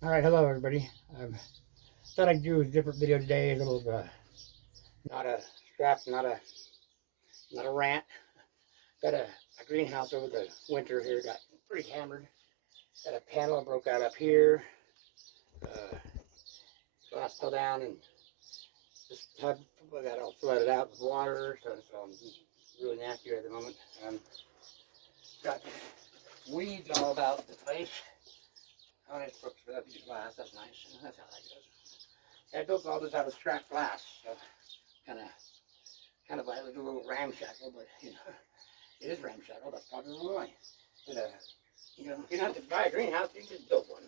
Alright, hello everybody. Thought I'd do a different video today, a little, not a scrap, not a rant. Got a greenhouse over the winter here, got pretty hammered. Got a panel broke out up here. Glass fell down and this tub got all flooded out with water, so it's really nasty at the moment. Got weeds all about the place. Oh, it's broke up the glass, that's nice. That's how that goes. I built all this out of scrap glass, so kind of like a little ramshackle, but you know, it is ramshackle. That's probably why. But you know, you don't have to buy a greenhouse; you just build one.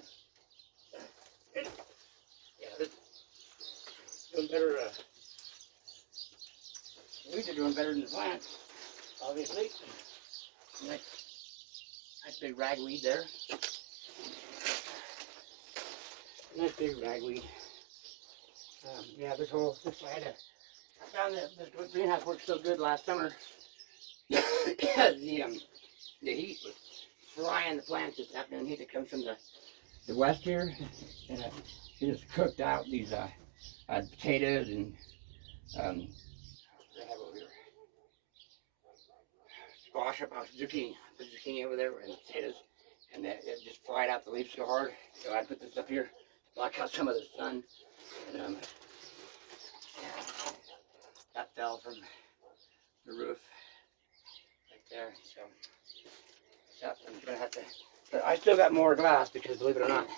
Yeah, this doing better. Weeds are doing better than the plants, obviously. Nice big ragweed there. Nice big ragweed. Yeah, this I found that this greenhouse worked so good last summer because the heat was frying the plants this afternoon. Heat that comes from the west here, and it just cooked out these potatoes and they have over here squash up, zucchini, the zucchini over there, and the potatoes, and it just fried out the leaves so hard. So I put this up here to block out some of the sun, and that fell from the roof right there. So yep, I'm gonna have to. But I still got more glass because, believe it or not,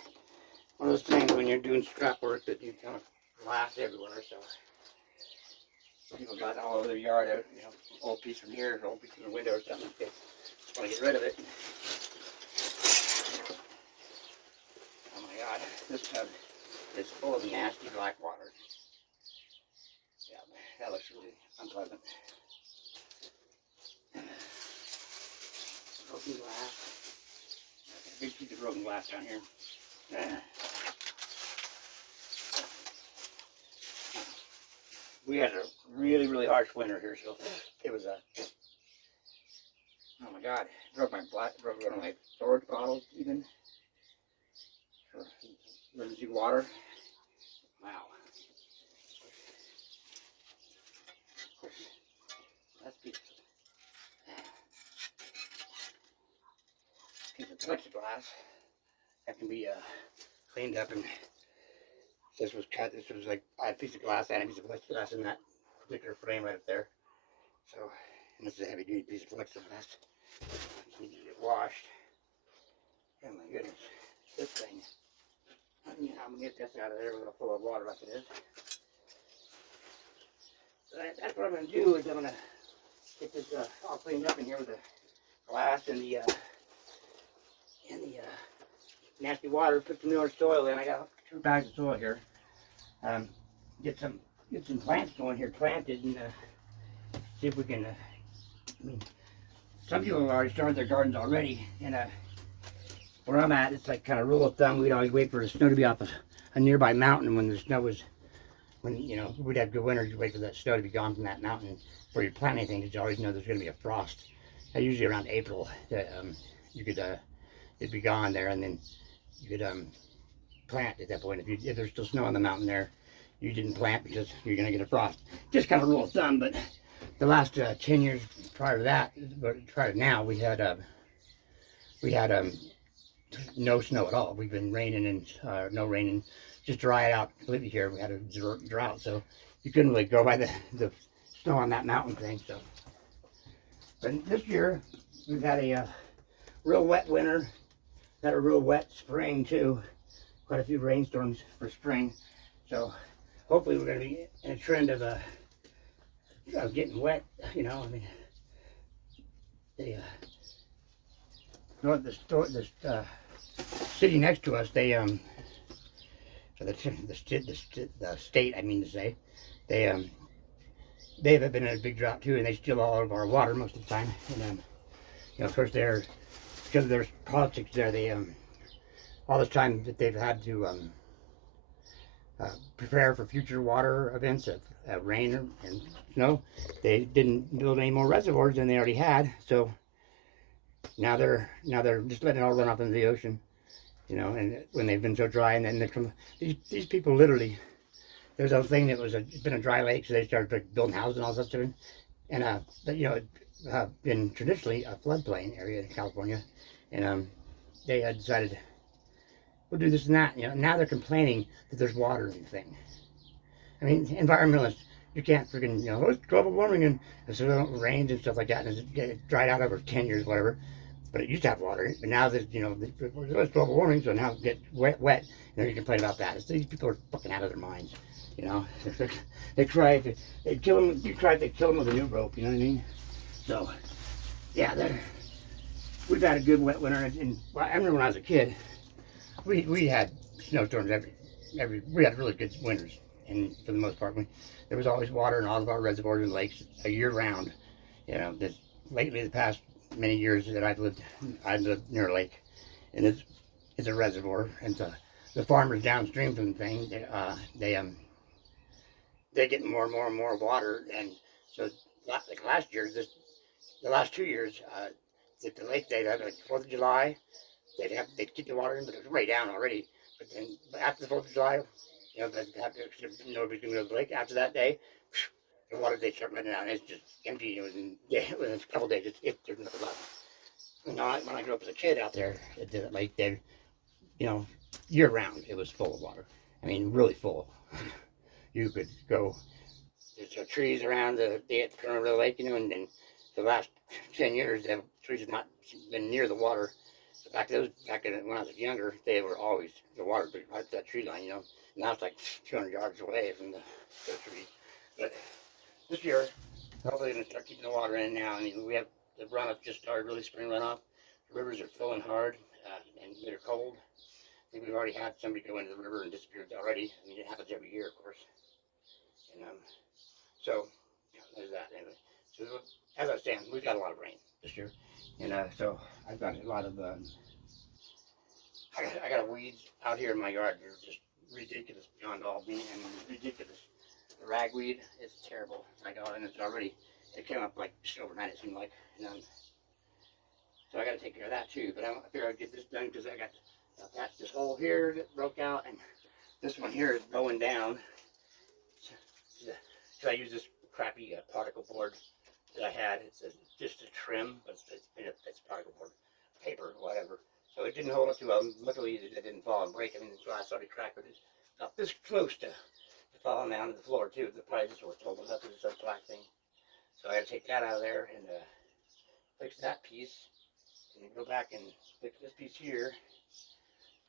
one of those things when you're doing scrap work that you kind of glass everywhere. So people got all over their yard, you know, old piece from here, old piece from the window or something. They just want to get rid of it. Oh my God, this tub is full of nasty black water. Yeah, that looks really unpleasant. Broken glass. Okay, big piece of broken glass down here. We had a really, really harsh winter here, so it was oh my God, broke one of my storage bottles even for emergency water. Wow. Of course, that's piece of plexiglass that can be cleaned up, and this was cut. This was like a piece of glass and a piece of plexiglass in that particular frame right up there. So, and this is a heavy duty piece of plexiglass. Just need to get washed. Oh my goodness, this thing. You know, I'm gonna get this out of there with a full of water like it is. So that's what I'm gonna do. Is I'm gonna get this all cleaned up in here with the glass and the nasty water. Put some more soil in. I got 2 bags of soil here. Get some plants going here, planted, and see if we can. I mean, some people have already started their gardens already, and where I'm at, it's like kind of rule of thumb. We'd always wait for the snow to be off a nearby mountain when the snow was, when you know we'd have good winters. You wait for that snow to be gone from that mountain before you plant anything, because you always know there's going to be a frost. Usually around April, you could it'd be gone there, and then you could plant at that point. If there's still snow on the mountain there, you didn't plant because you're going to get a frost. Just kind of rule of thumb. But the last 10 years prior to that, prior to now, we had no snow at all. We've been raining and no raining, just dry it out completely here. We had a drought, so you couldn't really go by the snow on that mountain thing. So, but this year we've had a real wet winter, had a real wet spring too. Quite a few rainstorms for spring, so hopefully we're going to be in a trend of getting wet. You know, I mean, the city next to us, they the state, I mean to say, they've been in a big drought too, and they steal all of our water most of the time. And you know, of course, because of their politics there, they all this time that they've had to prepare for future water events of rain and snow, they didn't build any more reservoirs than they already had. So now they're just letting it all run off into the ocean. you know, and when they've been so dry, and then these people literally, there's a thing that was it's been a dry lake, so they started like, building houses and all that stuff, and but, you know, been traditionally a floodplain area in California, and they had decided we'll do this and that, you know. Now they're complaining that there's water in the thing. I mean, environmentalists, you can't freaking, you know, it's global warming and so it rains and stuff like that, and it dried out over 10 years, whatever. But it used to have water. But now that, you know, it's global warming, so now it gets wet, and you complain about that. It's, these people are fucking out of their minds, you know. They cry if they kill them. You cry if they kill them with a new rope. You know what I mean? So, yeah, we've had a good wet winter. And I remember when I was a kid, we had snowstorms we had really good winters, and for the most part, there was always water in all of our reservoirs and lakes a year round. You know, lately the past many years that I lived near a lake, and it's a reservoir, and so the farmers downstream from the thing, they get more and more and more water, and so like last year, the last 2 years, at the lake they'd have like 4th of July, they'd keep the water in, but it was way down already. But then after the 4th of July, you know, nobody's gonna go to the lake. After that day, the water they start running out, and it's just empty. Within a couple days, there's nothing left. You know, when I grew up as a kid out there at the lake, you know, year round it was full of water. I mean, really full. You could go. There's trees around the corner of the lake, you know, and then the last 10 years, the trees have not been near the water. So back when I was younger, they were always the water right at that tree line, you know. Now it's like 200 yards away from the trees. But this year, hopefully they're gonna start keeping the water in now. I mean, we have the runoff just started, really spring runoff. The rivers are filling hard, and they're cold. I think we've already had somebody go into the river and disappeared already. I mean, it happens every year, of course. And so there's that anyway. So as I was saying, we've got a lot of rain this year, and so I've got a lot of I got weeds out here in my yard. They're just ridiculous beyond all being, and ridiculous. The ragweed is terrible. I got and it came up like just overnight. It seemed like, so I got to take care of that too. But I figure I'd get this done because I got that's this hole here that broke out, and this one here is bowing down. So I use this crappy particle board that I had. It's just a trim, but it's particle board, paper, whatever. So it didn't hold up too well. Luckily, it didn't fall and break. I mean, the glass already cracked, but it's not this close to falling down to the floor too. The probably just was told up with this black thing. So I got to take that out of there and fix that piece, and go back and fix this piece here.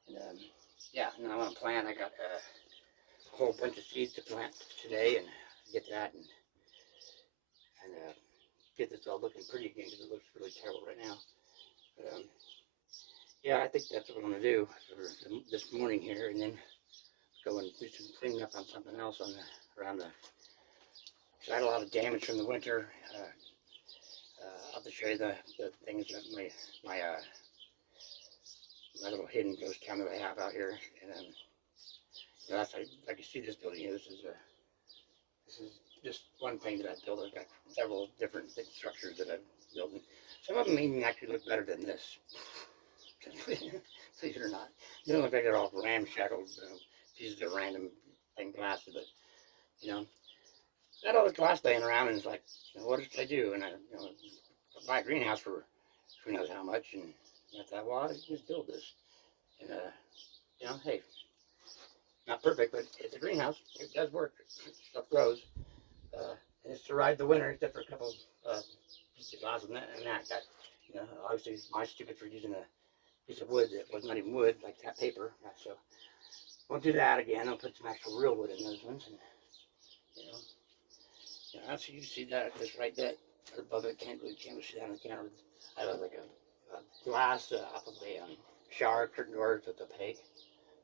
And yeah, and I want to plant. I got a whole bunch of seeds to plant today, and get that and get this all looking pretty again because it looks really terrible right now. But yeah, I think that's what I'm going to do for this morning here, and then go and do some cleaning up on something else around the. So I had a lot of damage from the winter. I'll have to show you the things that my little hidden ghost town that I have out here, and that's like you see this building here. This is just one thing that I've built. I've got several different structures that I've built, and some of them even actually look better than this. Believe it or not, they don't look like they're all ramshackled pieces of random glass, but got all this glass laying around, and it's like, what should I do? And I buy a greenhouse for who knows how much, and I thought, well, I just build this, and hey, not perfect, but it's a greenhouse. It does work. Stuff grows. And it's to ride the winter, except for a couple pieces of glass and that. Obviously, my stupid for using a piece of wood that was not even wood, like that paper. So we'll do that again. I'll put some actual real wood in those ones, and so you see that just right there above it. Can't really see that on the camera. I have like a glass off of a shower curtain door with opaque.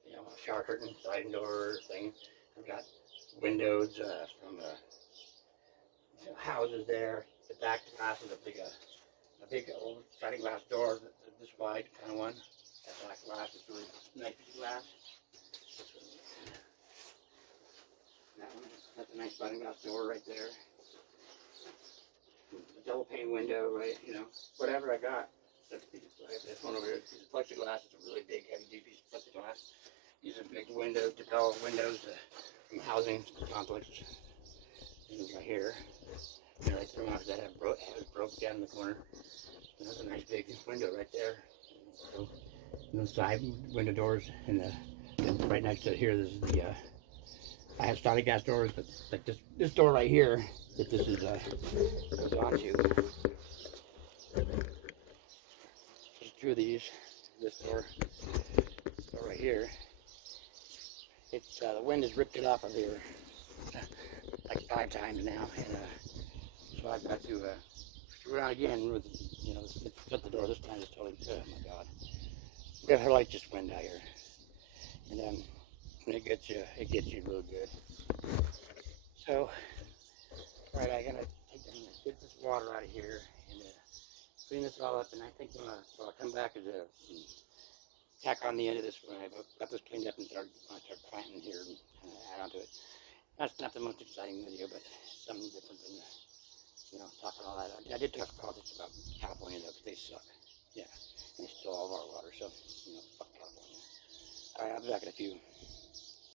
A shower curtain, sliding door thing. I've got windows from houses there. The back glass is a big old sliding glass door, this wide kind of one. That black glass is really nice piece of glass. That's a nice sliding glass door right there. A double pane window, right? Whatever I got. This one over here is plexiglass. It's a really big, heavy-duty piece of plexiglass. These are big windows, Depel windows from housing complexes. This is right here. And I threw them out because that has broke down in the corner. And there's a nice big window right there. So, those side window doors, and right next to here, this is the. I have static gas doors, but like this door right here that this is goes onto. There's two of these. This door right here. It's the wind has ripped it off of here like 5 times now, and so I've got to screw around again with shut the door this time. It's totally good. Oh my God! We have like just wind out here, and it gets you real good. So, all right, I'm gonna get this water out of here and clean this all up, and I think I'll come back and tack on the end of this when I've got this cleaned up and start planting here and add onto it. That's not the most exciting video, but something different than talking all that. I did talk politics about California though, because they suck. Yeah, and they stole all of our water, so fuck California. All right, I'll be back in a few.